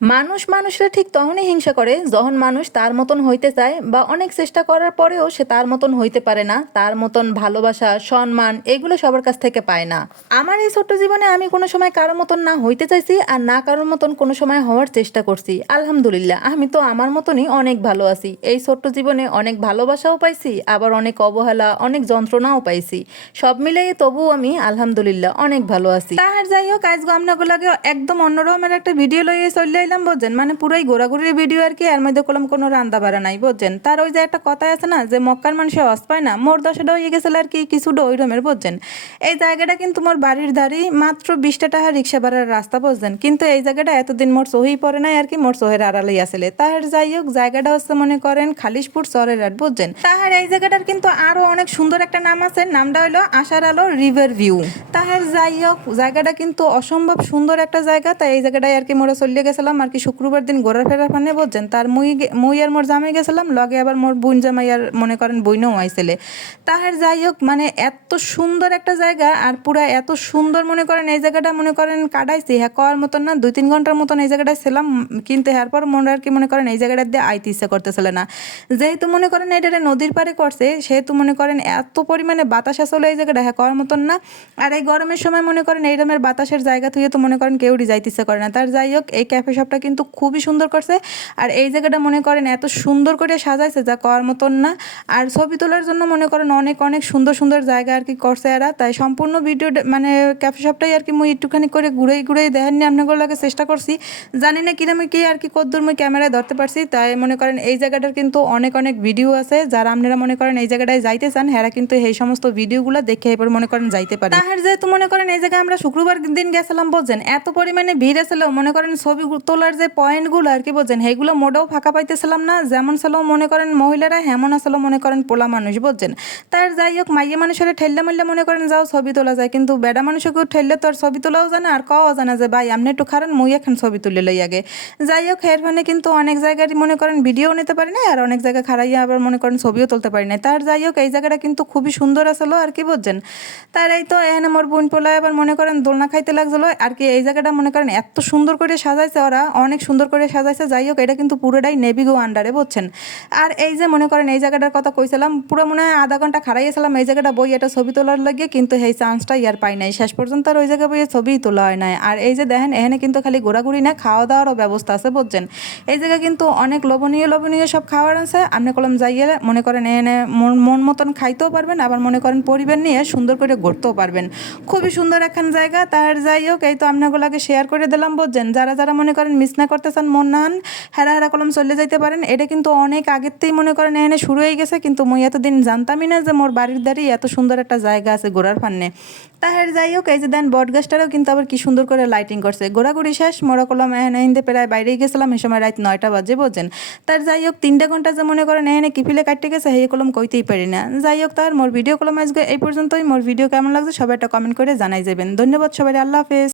মানুষ মানুষরা ঠিক তখনই হিংসা করে যখন মানুষ তার মতন হইতে চায় বা অনেক চেষ্টা করার পরেও সে তার মতন হইতে পারে না, তার মতন ভালোবাসা, সম্মান এগুলো সবার কাছ থেকে পায় না। আমার এই ছোট্ট জীবনে আমি কোনো সময় কারও মতন না হইতে চাইছি আর না কারোর মতন কোনো সময় হওয়ার চেষ্টা করছি। আলহামদুলিল্লাহ, আমি তো আমার মতনই অনেক ভালো আছি। এই ছোট্ট জীবনে অনেক ভালোবাসাও পাইছি, আবার অনেক অবহেলা, অনেক যন্ত্রণাও পাইছি। সব মিলিয়ে তবুও আমি আলহামদুলিল্লাহ অনেক ভালো আছি। তাহার যাই হোক আজকে আপনাগুলাকে একদম অন্যরকমের একটা ভিডিও লইয়ে চলে আইলাম বুঝছেন? মানে পুরাই ঘোরাঘুরির ভিডিও আর কি, এর মধ্যে করলাম কোনো রান্দা বাড়া নাই, বুঝছেন? তার ওই যে একটা কথা আছে না, যে মক্কার মানুষে অস পায় না, মোর দশটা হয়ে গেছিল আর কি কিছুটা ওই রমের, বুঝছেন? এই জায়গাটা কিন্তু মোর বাড়ির ধারি মাত্র বিশটা টাকা রিক্সা ভাড়ার রাস্তা, বুঝছেন? কিন্তু এই জায়গাটা এতদিন মোর সহি পড়ে নাই আর কি, মোর সহের আড়ালেই আসলে। তাহার যাই হোক, জায়গাটা হচ্ছে মনে করেন খালিশপুর সরের আট বুঝছেন? তাহার এই জায়গাটার কিন্তু আরও অনেক সুন্দর একটা নাম আছে, নামটা হলো আশার আলো রিভার ভিউ। তাহার যাই হোক, জায়গাটা কিন্তু অসম্ভব সুন্দর একটা জায়গা, তাই এই জায়গাটায় আর কি মোরা চলিয়ে গেছিলাম আর কি শুক্রবার দিন ঘোরার ফেরার ফানে, বুঝছেন? তার মুই মুই আর মোর জামাই গেছিলাম, লগে আবার মোর বোন জামাই আর মনে করেন বইনও আইছিলে তাহার যাই হোক মানে এত সুন্দর একটা জায়গা আর পুরা এত সুন্দর মনে করেন এই জায়গাটা মনে করেন কাটাইছি হ্যাঁ কওয়ার মতন না, দুই তিন ঘণ্টার মতন এই জায়গাটায় ছিলাম, কিন্তু এরপর মনে আর কি মনে করেন এই জায়গাটা দিয়ে আইতে ইচ্ছা করতেছিল না। যেহেতু মনে করেন এটা নদীর পারে করছে, সেহেতু মনে করেন এত পরিমাণে বাতাস আসলে এই জায়গাটা হ্যাঁ কওয়ার মতন না। আর এই গরমের সময় মনে করেন এই রকমের বাতাসের জায়গা থুয়ে তো মনে করেন কেউই যাইতে ইচ্ছা করে না। তার যাই হোক, এই ক্যাফে শপটা কিন্তু খুবই সুন্দর করছে। আর এই জায়গাটা মনে করেন এত সুন্দর করে সাজাইছে যা করার মতন না। আর ছবি তোলার জন্য মনে করেন অনেক অনেক সুন্দর সুন্দর জায়গা আর কি করছে এরা। তাই সম্পূর্ণ ভিডিও মানে ক্যাফে শপটাই আর কি মুই একটুখানি করে ঘুরেই ঘুরেই দেখেন নি আপনাগুলোকে চেষ্টা করছি। জানি না কিরম কি আর কি কদ্দূর মুই ক্যামেরায় ধরতে পারছি। তাই মনে করেন এই জায়গাটার কিন্তু অনেক অনেক ভিডিও আছে। যারা আপনারা মনে করেন এই জায়গাটায় যাইতে চান, হেরা কিন্তু এই সমস্ত ভিডিওগুলো দেখে এবার মনে করেন যাইতে পারে। তাহার যেহেতু মনে করেন এই জায়গায় আমরা শুক্রবার দিন গেছিলাম বলছেন এত পরিমাণে ভিড় আসলে মনে করেন ছবি তোলার যে পয়েন্টগুলো আর কি বুঝছেন, সেইগুলো মোটেও ফাঁকা পাইতেছিলাম না। যেমন ছিল মনে করেন মহিলারা, হেমন আসলে মনে করেন পোলা মানুষ, বুঝছেন? তার যাই হোক, মাইয়া মানুষের ঠেললে মারলে মনে করেন যাও ছবি তোলা যায়, কিন্তু বেড়া মানুষকেও ঠেললে তো আর ছবি তোলাও জানে, আর কও জানে যে, ভাই আপনি একটু খারান মুই এখন ছবি তুলে লই আগে। যাই হোক এর ফলে কিন্তু অনেক জায়গায় মনে করেন ভিডিও নিতে পারি না আর অনেক জায়গায় খারাইয়া আবার মনে করেন ছবিও তুলতে পারি না তার যাই হোক, এই জায়গাটা কিন্তু খুবই সুন্দর আসলো আর কি, বুঝছেন? তার এই তো এখানে মোর বোন পোলা আবার মনে করেন দোলনা খাইতে লাগছিল, আর কি এই জায়গাটা মনে করেন এত সুন্দর করে সাজাইছে ওরা অনেক সুন্দর করে সাজাইছে। যাই হোক, এটা কিন্তু পুরোটাই নেভিগো আন্ডারে বুঝছেন? আর এই যে মনে করেন, এই জায়গাটার কথা কইছিলাম, পুরো মনে হয় আধা ঘণ্টা খারাইছিলাম এই জায়গাটা বই, এটা ছবি তোলার লাগে কিন্তু এই চান্সটা ইয়ার পাই নাই। শেষ পর্যন্ত আর ওই জায়গায় বইয়ে ছবি তোলা হয় নাই। আর এই যে দেখেন, এখানে কিন্তু খালি ঘোরাঘুরি না খাওয়া দাওয়ারও ব্যবস্থা আছে, বুঝছেন? এই জায়গায় কিন্তু অনেক লোভনীয় লোভনীয় সব খাওয়ার আছে। আপনি কলম যাইয়ে মনে করেন, এনে মন মন মতন খাইতেও পারবেন, আবার মনে করেন পরিবার নিয়ে সুন্দর করে ঘুরতেও পারবেন। খুবই সুন্দর একখান জায়গা। তার যাই হোক, এই তো আপনাগুলোকে শেয়ার করে দিলাম, বুঝছেন? যারা যারা মনে করেন মিস না করতে চান, মন নান হেরা হেরা কলম চলে যাইতে পারেন। এটা কিন্তু অনেক আগের থেকেই মনে করেন, এখানে শুরু হয়ে গেছে, কিন্তু মুই এতদিন জানতামই না যে মোর বাড়ির দাঁড়িয়ে এত সুন্দর একটা জায়গা আছে ঘোরার ফান্নে। তাহের যাই হোক, এই যে দেন বট গাছটারও কিন্তু আবার কি সুন্দর করে লাইটিং করছে। ঘোরাঘুরি শেষ, মোরা কলম এখানে হিন্দে প্রায় বাইরেই গেছিলাম এই সময় রাত নয়টা বাজে বোঝেন। তার যাই হোক, তিনটা ঘণ্টা যে মনে করেন এখানে কিফিলে কাটতে গেছে, সেই কলম কইতেই পারি না। যাই হোক, তার মোর ভিডিও কলম আজকে এই পর্যন্তই। মোর ভিডিও কেমন লাগছে সবাই একটা কমেন্ট করে জানাই যাবেন। ধন্যবাদ সবাই আল্লাহ হাফেজ।